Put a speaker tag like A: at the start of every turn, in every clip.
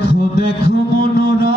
A: দেখো দেখো মনোরা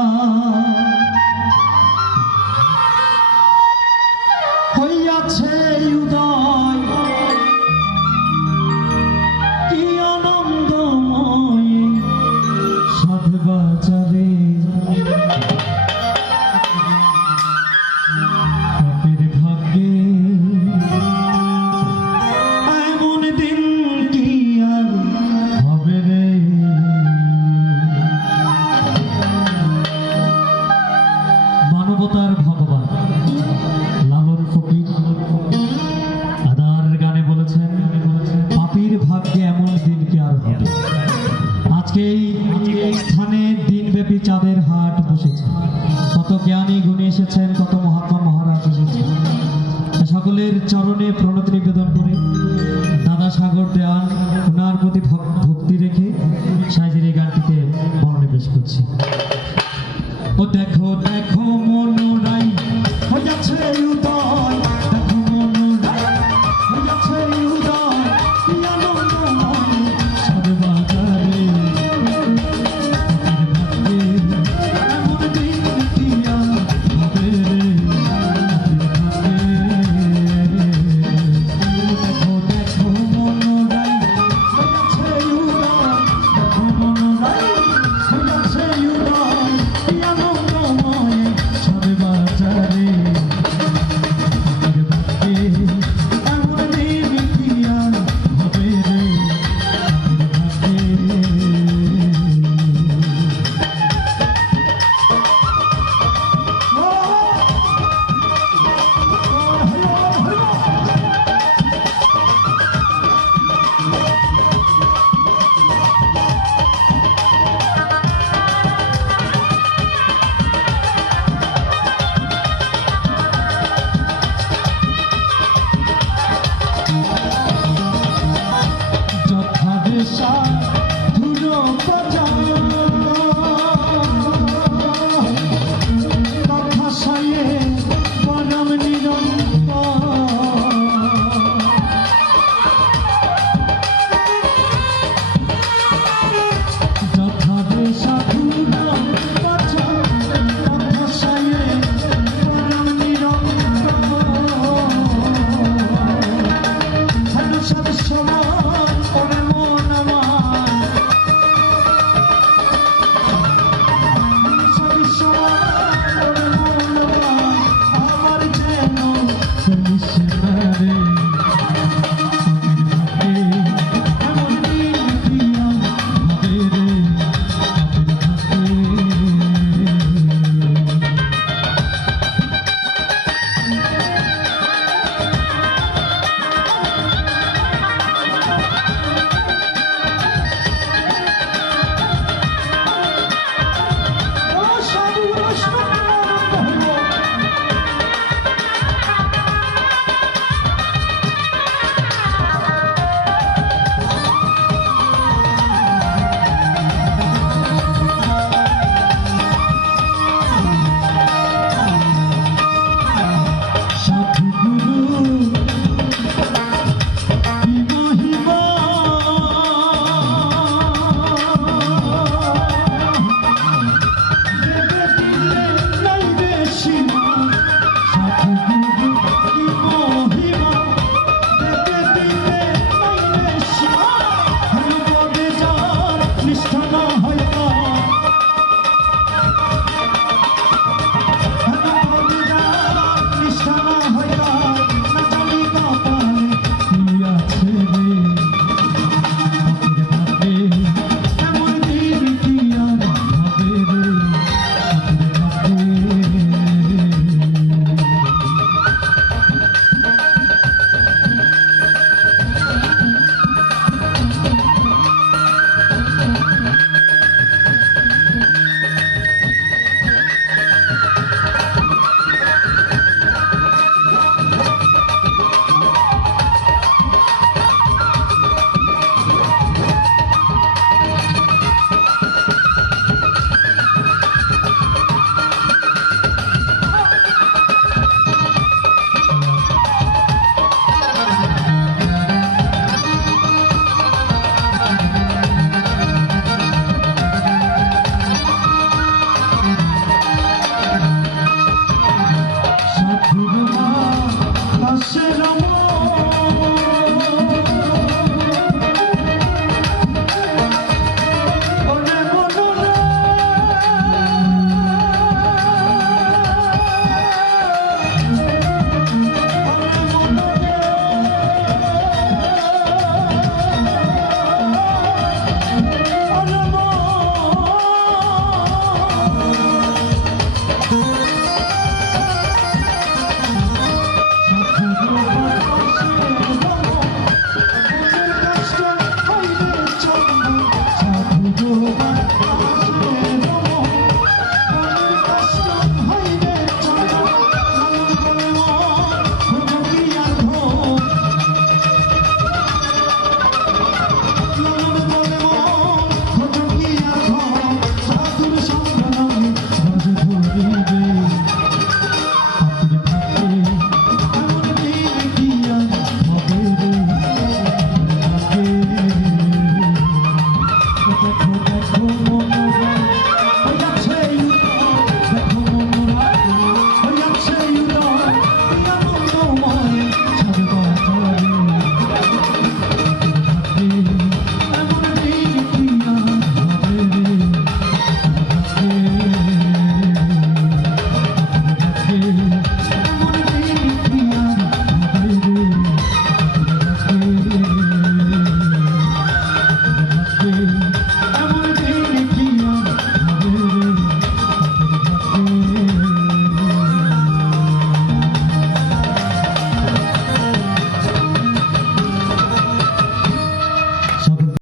A: আজকে স্থানে দিনব্যাপী চাঁদের হাট বসেছে। কত জ্ঞানী গুণী এসেছেন, কত মহাত্মা মহারাজ এসেছেন। সকলের চরণে প্রণত নিবেদন করে দাদা সাগর দেওয়ান ওনার প্রতি ভক্তি রেখে সাজির গানটিতে মনোনিবেশ করছি।